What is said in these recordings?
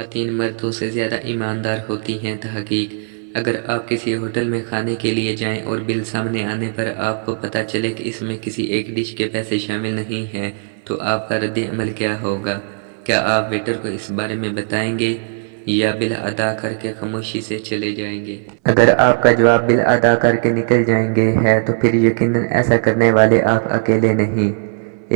خواتین مردوں سے زیادہ ایماندار ہوتی ہیں۔ تحقیق: اگر آپ کسی ہوٹل میں کھانے کے لیے جائیں اور بل سامنے آنے پر آپ کو پتہ چلے کہ اس میں کسی ایک ڈش کے پیسے شامل نہیں ہیں تو آپ کا رد عمل کیا ہوگا؟ کیا آپ ویٹر کو اس بارے میں بتائیں گے یا بل ادا کر کے خاموشی سے چلے جائیں گے؟ اگر آپ کا جواب بل ادا کر کے نکل جائیں گے ہے تو پھر یقیناً ایسا کرنے والے آپ اکیلے نہیں۔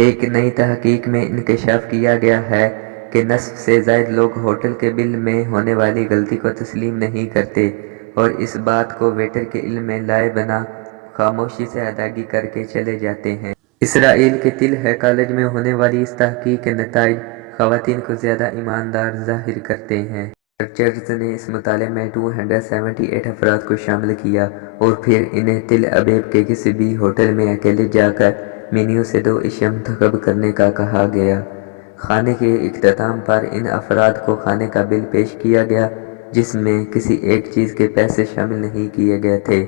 ایک نئی تحقیق میں انکشاف کیا گیا ہے کہ نصف سے زائد لوگ ہوٹل کے بل میں ہونے والی غلطی کو تسلیم نہیں کرتے اور اس بات کو ویٹر کے علم میں لائے بنا خاموشی سے ادائیگی کر کے چلے جاتے ہیں۔ اسرائیل کے تل ہے کالج میں ہونے والی اس تحقیق کے نتائج خواتین کو زیادہ ایماندار ظاہر کرتے ہیں۔ ریسرچرز نے اس مطالعے میں 278 افراد کو شامل کیا اور پھر انہیں تل ابیب کے کسی بھی ہوٹل میں اکیلے جا کر مینیو سے 2 اشیاء منتخب کرنے کا کہا گیا۔ کھانے کے اختتام پر ان افراد کو کھانے کا بل پیش کیا گیا جس میں کسی ایک چیز کے پیسے شامل نہیں کیے گئے تھے۔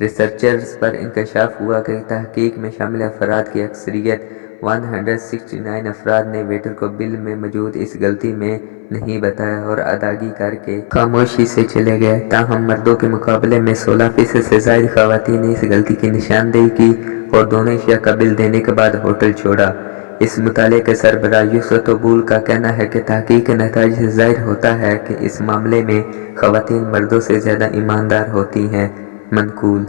ریسرچرز پر انکشاف ہوا کہ تحقیق میں شامل افراد کی اکثریت 169 افراد نے ویٹر کو بل میں موجود اس غلطی میں نہیں بتایا اور ادائیگی کر کے خاموشی سے چلے گئے۔ تاہم مردوں کے مقابلے میں 16% سے زائد خواتین نے اس غلطی کی نشاندہی کی اور دونوں اشیاء کا بل دینے کے بعد ہوٹل چھوڑا۔ اس مطالعے کے سربراہ یوسف طبول کا کہنا ہے کہ تحقیق کے نتائج سے ظاہر ہوتا ہے کہ اس معاملے میں خواتین مردوں سے زیادہ ایماندار ہوتی ہیں۔ منقول